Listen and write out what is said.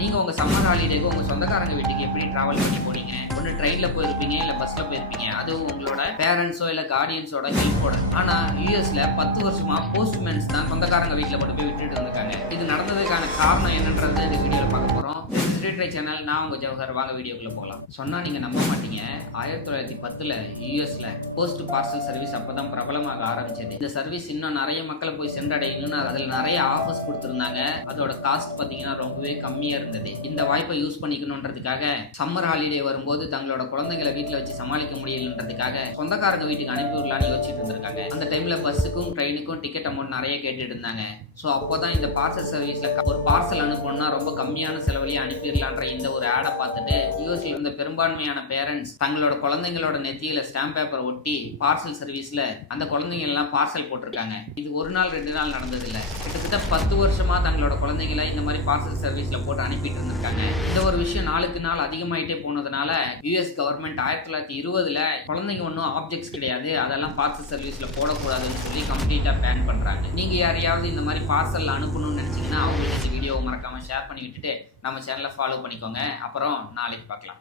நீங்க உங்க சம்மர் ஹாலிடேக்கு உங்க சொந்தக்காரங்க வீட்டுக்கு எப்படி டிராவல் பண்ணி போனீங்க? ஒன்று ட்ரெயின்ல போயிருப்பீங்க, இல்ல பஸ்ல போயிருப்பீங்க. அதுவும் உங்களோட பேரண்ட்ஸோ இல்ல கார்டியன்ஸோட ஹெல்ப்போட. ஆனா யூஎஸ்ல 10 வருஷமா போஸ்ட்மேன்ஸ் தான் சொந்தக்காரங்க வீட்டுல கொண்டு போய் விட்டுட்டு இருந்திருக்காங்க. இது நடந்ததுக்கான காரணம் என்னன்றதை இந்த வீடியோல பார்க்க போறோம். ட்ரை சேனல், நான் உங்க ஜவஹர். வாங்க வீடியோக்குள்ள போகலாம். சொன்னா நீங்க நம்ப மாட்டீங்க, 1910ல யூஎஸ்ல போஸ்ட் பார்சல் சர்வீஸ் அப்பதான் பிரபலமாக ஆரம்பிச்சது. இந்த சர்வீஸ் இன்னும் நிறைய மக்களை போய் சென்றடையணும்னு அதுல நிறைய ஆஃபர்ஸ் கொடுத்திருந்தாங்க. அதோட காஸ்ட் பாத்தீங்கன்னா ரொம்பவே கம்மியா இருந்தது. இந்த வாய்ப்பை யூஸ் பண்ணிக்கணும்ன்றதுக்காக சம்மர் ஹாலிடே வரும்போது தங்களோட குழந்தைங்களை வீட்டுல வச்சு சமாளிக்க முடியலன்றதுக்காக சொந்தக்காரங்க வீட்டுக்கு அனுப்பி விடலான்னு யோசிச்சுட்டு இருந்திருக்காங்க. அந்த டைம்ல பஸ்ஸுக்கும் ட்ரெயினுக்கும் டிக்கெட் அமௌண்ட் நிறைய கேட்டுட்டு இருந்தாங்க. ஸோ அப்போதான் இந்த பார்சல் சர்வீஸ்ல ஒரு பார்சல் அனுப்பணும்னா ரொம்ப கம்மியான செலவுலயே அனுப்பிடலான்ற இந்த ஒரு ஆடை பார்த்துட்டு யூஎஸ்ல இருந்த பெரும்பான்மையான பேரண்ட்ஸ் தங்களோட குழந்தைங்களோட நெத்தியில ஸ்டாம்ப் பேப்பர் ஒட்டி பார்சல் சர்வீஸ்ல அந்த குழந்தைங்க எல்லாம் பார்சல் போட்டிருக்காங்க. இது ஒரு நாள் 2 நாள் நடந்தது இல்ல, கிட்டத்தட்ட 10 வருஷமா தங்களோட குழந்தைங்களை இந்த மாதிரி பார்சல் சர்வீஸ்ல போட்டு அனுப்பிட்டு இருந்திருக்காங்க. இந்த ஒரு விஷயம் நாளுக்கு நாள் அதிகமாயிட்டே போனதுனால யூஎஸ் கவர்மெண்ட் 1920ல குழந்தைங்க ஒன்றும் ஆப்ஜெக்ட்ஸ் கிடையாது, அதெல்லாம் பார்சல் சர்வீஸ்ல போடக்கூடாதுன்னு சொல்லி கம்ப்ளீட்டா பேன் பண்றாங்க. நீங்க யாரையாவது இந்த மாதிரி பார்சல் அனுப்பணும்னு நினைச்சீங்கன்னா அவங்களுக்கு இந்த வீடியோவை மறக்காம ஷேர் பண்ணி விட்டுட்டு நம்ம சேனலை ஃபாலோ பண்ணிக்கோங்க. அப்புறம் நாளைக்கு பார்க்கலாம்.